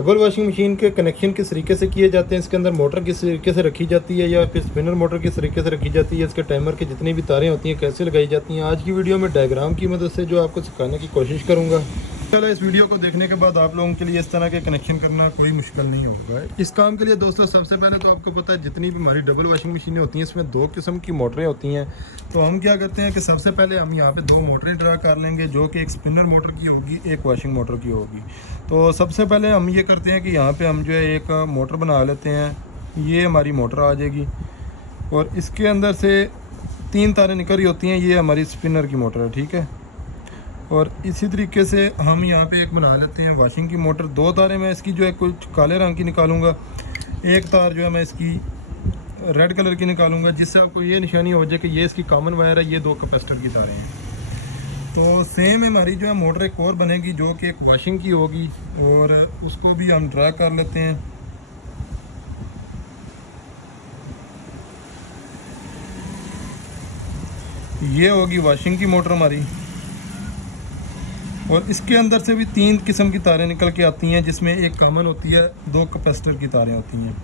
Double washing machine के connection किस तरीके से किए जाते हैं, इसके अंदर मोटर किस तरीके से रखी जाती है या फिर स्पिनर मोटर किस तरीके से रखी जाती है, इसके टाइमर की जितनी भी तारें होती हैं कैसे लगाई जाती हैं, आज की वीडियो में डायग्राम की मदद से जो आपको सिखाने की कोशिश करूँगा। चलो इस वीडियो को देखने के बाद आप लोगों के लिए इस तरह के कनेक्शन करना कोई मुश्किल नहीं होगा। इस काम के लिए दोस्तों सबसे पहले तो आपको पता है जितनी भी हमारी डबल वॉशिंग मशीनें होती हैं इसमें दो किस्म की मोटरें होती हैं। तो हम क्या करते हैं कि सबसे पहले हम यहाँ पे दो मोटरें ड्रा कर लेंगे, जो कि एक स्पिनर मोटर की होगी, एक वॉशिंग मोटर की होगी। तो सबसे पहले हम ये करते हैं कि यहाँ पे हम जो है एक मोटर बना लेते हैं। ये हमारी मोटर आ जाएगी और इसके अंदर से 3 तारें निकल रही होती हैं, ये हमारी स्पिनर की मोटर है, ठीक है। और इसी तरीके से हम यहाँ पे एक बना लेते हैं वॉशिंग की मोटर। 2 तारें मैं इसकी जो है कुछ काले रंग की निकालूंगा, एक तार जो है मैं इसकी रेड कलर की निकालूंगा, जिससे आपको ये निशानी हो जाए कि ये इसकी कॉमन वायर है, ये 2 कैपेसिटर की तारें हैं। तो सेम हमारी जो है मोटर एक और बनेगी जो कि एक वॉशिंग की होगी और उसको भी हम ड्रा कर लेते हैं। ये होगी वॉशिंग की मोटर हमारी और इसके अंदर से भी 3 किस्म की तारें निकल के आती हैं, जिसमें एक कॉमन होती है, 2 कैपेसिटर की तारें होती हैं।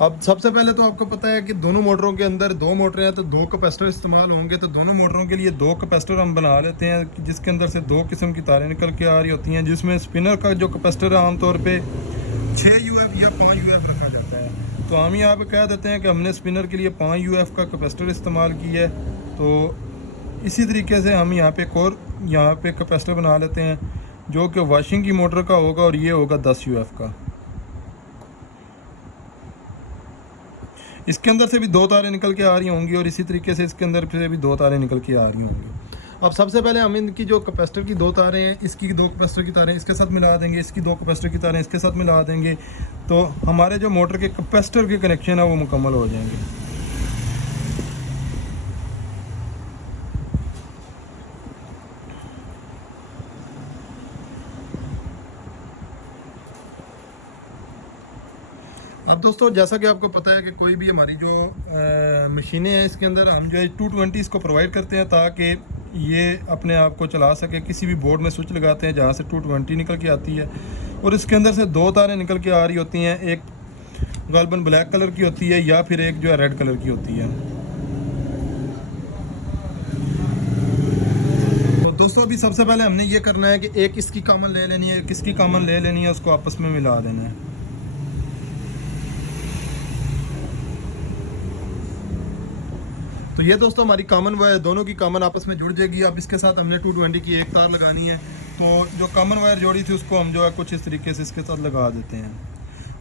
अब सबसे पहले तो आपको पता है कि दोनों मोटरों के अंदर 2 मोटरें हैं तो 2 कैपेसिटर इस्तेमाल होंगे। तो दोनों मोटरों के लिए 2 कैपेसिटर हम बना लेते हैं, जिसके अंदर से 2 किस्म की तारें निकल के आ रही होती हैं, जिसमें स्पिनर का जो कैपेसिटर है आमतौर पे 6 UF या 5 UF रखा जाता है। तो हम यहाँ पे कह देते हैं कि हमने स्पिनर के लिए 5 UF का कैपेसिटर इस्तेमाल किया है। तो इसी तरीके से हम यहाँ पे एक और यहाँ पे कैपेसिटर बना लेते हैं जो कि वॉशिंग की मोटर का होगा और ये होगा 10 UF का। इसके अंदर से भी 2 तारें निकल के आ रही होंगी और इसी तरीके से इसके अंदर से भी 2 तारें निकल के आ रही होंगी। अब सबसे पहले हम इनकी जो कैपेसिटर की 2 तारें हैं, इसकी 2 कैपेसिटर की तारें इसके साथ मिला देंगे, इसकी 2 कैपेसिटर की तारें इसके साथ मिला देंगे, तो हमारे जो मोटर के कैपेसिटर के कनेक्शन है वो मुकम्मल हो जाएंगे। अब दोस्तों जैसा कि आपको पता है कि कोई भी हमारी जो मशीनें हैं इसके अंदर हम जो है 220 इसको प्रोवाइड करते हैं ताकि ये अपने आप को चला सके। किसी भी बोर्ड में स्विच लगाते हैं जहाँ से 220 निकल के आती है और इसके अंदर से 2 तारें निकल के आ रही होती हैं, एक गालबन ब्लैक कलर की होती है या फिर एक जो है रेड कलर की होती है। तो दोस्तों अभी सबसे पहले हमने ये करना है कि एक इसकी कॉमन ले लेनी है, किसकी कॉमन ले लेनी है, उसको आपस में मिला देना है। तो ये दोस्तों हमारी कॉमन वायर दोनों की कॉमन आपस में जुड़ जाएगी। अब इसके साथ हमने 220 की एक तार लगानी है, तो जो कॉमन वायर जोड़ी थी उसको हम जो है कुछ इस तरीके से इसके साथ लगा देते हैं।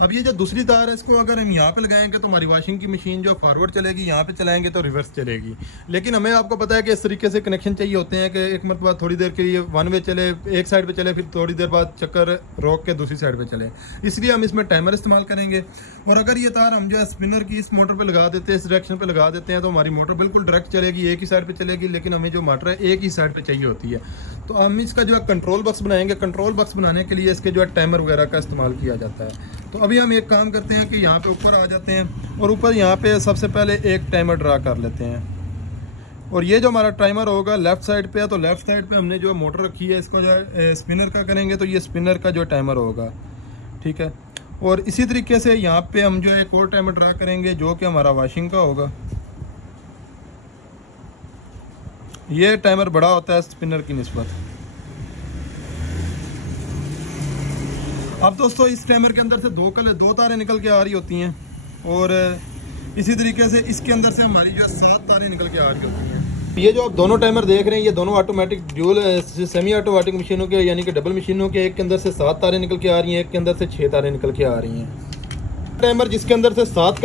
अब ये जो दूसरी तार है इसको अगर हम यहाँ पे लगाएंगे तो हमारी वॉशिंग की मशीन जो फॉरवर्ड चलेगी, यहाँ पे चलाएंगे तो रिवर्स चलेगी। लेकिन हमें आपको पता है कि इस तरीके से कनेक्शन चाहिए होते हैं कि एक मरतबा थोड़ी देर के लिए 1 वे चले, एक साइड पे चले, फिर थोड़ी देर बाद चक्कर रोक के दूसरी साइड पे चले। इसलिए हम इसमें टाइमर इस्तेमाल करेंगे। और अगर ये तार हम जो है स्पिनर की इस मोटर पर लगा देते हैं, इस डायरेक्शन पर लगा देते हैं, तो हमारी मोटर बिल्कुल डायरेक्ट चलेगी, एक ही साइड पर चलेगी। लेकिन हमें जो मोटर है एक ही साइड पर चाहिए होती है। तो हम इसका जो है कंट्रोल बॉक्स बनाएंगे। कंट्रोल बॉक्स बनाने के लिए इसके जो है टाइमर वगैरह का इस्तेमाल किया जाता है। तो अभी हम एक काम करते हैं कि यहाँ पे ऊपर आ जाते हैं और ऊपर यहाँ पे सबसे पहले एक टाइमर ड्रा कर लेते हैं। और ये जो हमारा टाइमर होगा लेफ़्ट साइड पे है, तो लेफ़्ट साइड पे हमने जो मोटर रखी है इसको जो है स्पिनर का करेंगे, तो ये स्पिनर का जो टाइमर होगा, ठीक है। और इसी तरीके से यहाँ पे हम जो है एक और टाइमर ड्रा करेंगे जो कि हमारा वॉशिंग का होगा। ये टाइमर बड़ा होता है स्पिनर की निस्बत। अब दोस्तों इस टाइमर के अंदर से 2 तारें निकल के आ रही होती हैं और इसी तरीके से इसके अंदर से हमारी जो 7 तारें निकल के आ रही होती हैं। ये जो आप दोनों टाइमर देख रहे हैं ये दोनों ऑटोमेटिक ड्यूल सेमी ऑटोमेटिक मशीनों के यानी कि डबल मशीनों के, एक के अंदर से 7 तारें निकल के आ रही हैं, एक के अंदर से 6 तारें निकल के आ रही हैं। टाइमर जिसके अंदर से 7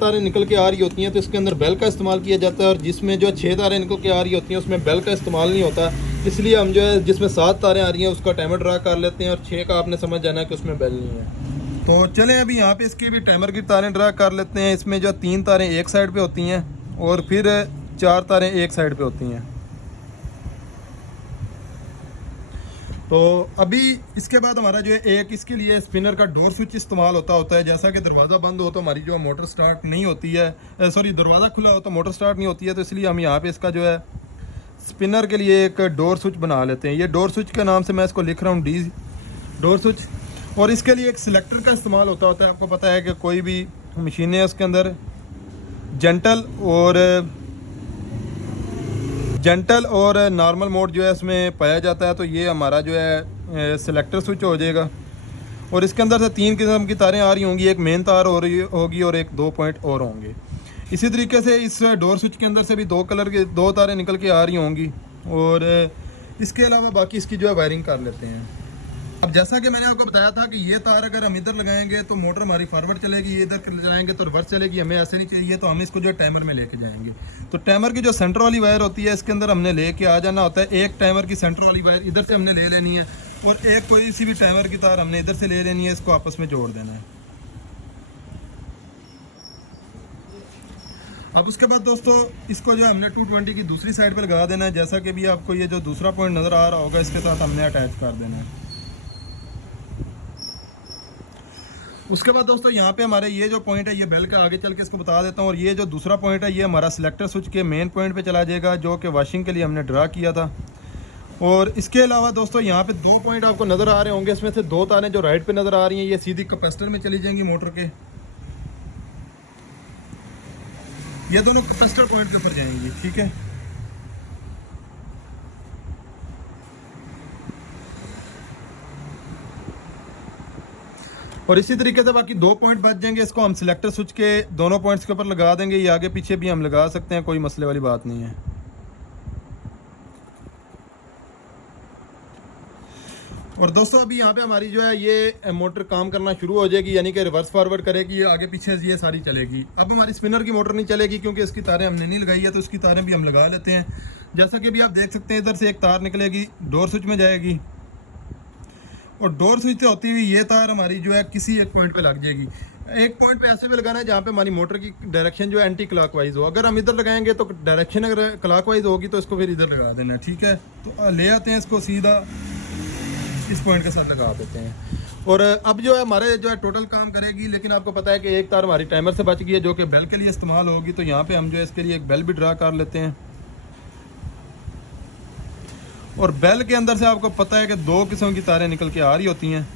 तारें निकल के आ रही होती हैं तो इसके अंदर बेल का इस्तेमाल किया जाता है, और जिसमें जो 6 तारें निकल के आ रही होती हैं उसमें बेल का इस्तेमाल नहीं होता। इसलिए हम जो है जिसमें 7 तारें आ रही हैं उसका टाइमर ड्रा कर लेते हैं और 6 का आपने समझ जाना है कि उसमें बेल नहीं है। तो चलें अभी यहाँ पे इसकी भी टाइमर की तारें ड्रा कर लेते हैं। इसमें जो 3 तारें एक साइड पे होती हैं और फिर 4 तारें एक साइड पे होती हैं। तो अभी इसके बाद हमारा जो है एक इसके लिए स्पिनर का डोर स्विच इस्तेमाल होता है। जैसा कि दरवाज़ा बंद हो तो हमारी जो मोटर स्टार्ट नहीं होती है, सॉरी दरवाज़ा खुला हो तो मोटर स्टार्ट नहीं होती है। तो इसलिए हम यहाँ पे इसका जो है स्पिनर के लिए एक डोर स्विच बना लेते हैं। ये डोर स्विच के नाम से मैं इसको लिख रहा हूँ डी डोर स्विच। और इसके लिए एक सिलेक्टर का इस्तेमाल होता है। आपको पता है कि कोई भी मशीनें है उसके अंदर जेंटल और नॉर्मल मोड जो है इसमें पाया जाता है। तो ये हमारा जो है सिलेक्टर स्विच हो जाएगा। और इसके अंदर से 3 किस्म की तारें आ रही होंगी, एक मेन तार हो रही होगी और एक 2 पॉइंट और होंगे। इसी तरीके से इस डोर स्विच के अंदर से भी 2 तारें निकल के आ रही होंगी। और इसके अलावा बाकी इसकी जो है वायरिंग कर लेते हैं। अब जैसा कि मैंने आपको बताया था कि ये तार अगर हम इधर लगाएंगे तो मोटर हमारी फॉरवर्ड चलेगी, ये इधर लगाएंगे तो रिवर्स चलेगी। हमें ऐसे नहीं चाहिए, तो हम इसको जो है टाइमर में लेके जाएंगे। तो टाइमर की जो सेंटर वाली वायर होती है इसके अंदर हमने लेके आ जाना होता है। एक टाइमर की सेंटर वाली वायर इधर से हमने ले लेनी है और एक कोई सी भी टाइमर की तार हमने इधर से ले लेनी है, इसको आपस में जोड़ देना है। अब उसके बाद दोस्तों इसको जो हमने 220 की दूसरी साइड पर लगा देना है। जैसा कि भी आपको ये जो दूसरा पॉइंट नज़र आ रहा होगा इसके साथ हमने अटैच कर देना है। उसके बाद दोस्तों यहाँ पे हमारे ये जो पॉइंट है ये बेल का आगे चल के इसको बता देता हूँ। और ये जो दूसरा पॉइंट है ये हमारा सिलेक्टर स्विच के मेन पॉइंट पे चला जाएगा, जो कि वॉशिंग के लिए हमने ड्रा किया था। और इसके अलावा दोस्तों यहाँ पे 2 पॉइंट आपको नज़र आ रहे होंगे। इसमें से 2 तारें जो राइट पे नज़र आ रही हैं ये सीधी कैपेसिटर में चली जाएंगी मोटर के। ये दोनों कैपेसिटर पॉइंट के ऊपर जाएंगी, ठीक है। और इसी तरीके से बाकी 2 पॉइंट बच जाएंगे। इसको हम सिलेक्टर स्विच के दोनों पॉइंट्स के ऊपर लगा देंगे। ये आगे पीछे भी हम लगा सकते हैं, कोई मसले वाली बात नहीं है। और दोस्तों अभी यहाँ पे हमारी जो है ये मोटर काम करना शुरू हो जाएगी, यानी कि रिवर्स फॉरवर्ड करेगी, आगे पीछे ये सारी चलेगी। अब हमारी स्पिनर की मोटर नहीं चलेगी क्योंकि इसकी तारें हमने नहीं लगाई है, तो इसकी तारें भी हम लगा लेते हैं। जैसा कि भी आप देख सकते हैं इधर से एक तार निकलेगी, डोर स्विच में जाएगी और डोर स्विच से होती हुई ये तार हमारी जो है किसी एक पॉइंट पे लग जाएगी। एक पॉइंट पे ऐसे भी लगाना है जहाँ पे हमारी मोटर की डायरेक्शन जो है एंटी क्लॉकवाइज हो। अगर हम इधर लगाएंगे तो डायरेक्शन अगर क्लॉकवाइज होगी तो इसको फिर इधर लगा देना है, ठीक है। तो ले आते हैं इसको सीधा इस पॉइंट के साथ लगा देते हैं। और अब जो है हमारे जो है टोटल काम करेगी। लेकिन आपको पता है कि एक तार हमारी टाइमर से बच गई है जो कि बेल के लिए इस्तेमाल होगी। तो यहाँ पे हम जो है इसके लिए एक बेल भी ड्रा कर लेते हैं। और बेल के अंदर से आपको पता है कि 2 किस्म की तारें निकल के आ रही होती हैं।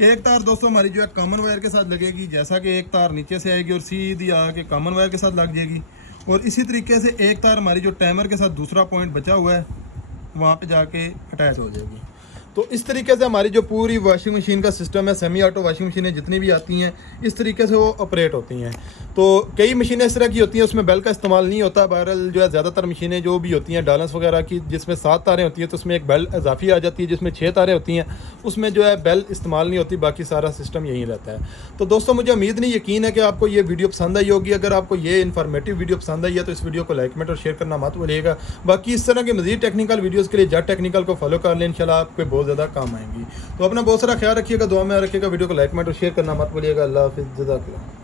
एक तार दोस्तों हमारी जो है कॉमन वायर के साथ लगेगी, जैसा कि एक तार नीचे से आएगी और सीधी आके कॉमन वायर के साथ लग जाएगी। और इसी तरीके से एक तार हमारी जो टाइमर के साथ दूसरा पॉइंट बचा हुआ है वहाँ पे जाके अटैच हो जाएगी। तो इस तरीके से हमारी जो पूरी वॉशिंग मशीन का सिस्टम है, सेमी ऑटो वॉशिंग मशीनें जितनी भी आती हैं इस तरीके से वो ऑपरेट होती हैं। तो कई मशीनें इस तरह की होती हैं उसमें बेल का इस्तेमाल नहीं होता। बहरहाल जो है ज़्यादातर मशीनें जो भी होती हैं डालेंस वगैरह की जिसमें 7 तारें होती हैं तो उसमें एक बेल इजाफी आ जाती है, जिसमें 6 तारें होती हैं उसमें जो है बेल इस्तेमाल नहीं होती, बाकी सारा सिस्टम यही रहता है। तो दोस्तों मुझे उम्मीद नहीं यकीन है कि आपको ये वीडियो पसंद आई होगी। अगर आपको ये इन्फॉर्मेटिव वीडियो पसंद आई है तो इस वीडियो को लाइक कमेंट और शेयर करना मत भूलिएगा। बाकी इस तरह के मज़ीद टेक्निकल वीडियोज़ के लिए जट टेक्निकल को फॉलो कर लें, इंशाल्लाह आपको बहुत ज़्यादा काम आएंगी। तो अपना बहुत सारा ख्याल रखिएगा, दुआ में रखिएगा। वीडियो को लाइक कमेंट और शेयर करना मत भूलिएगा। अल्लाह हाफिज़, जज़ाकल्लाह।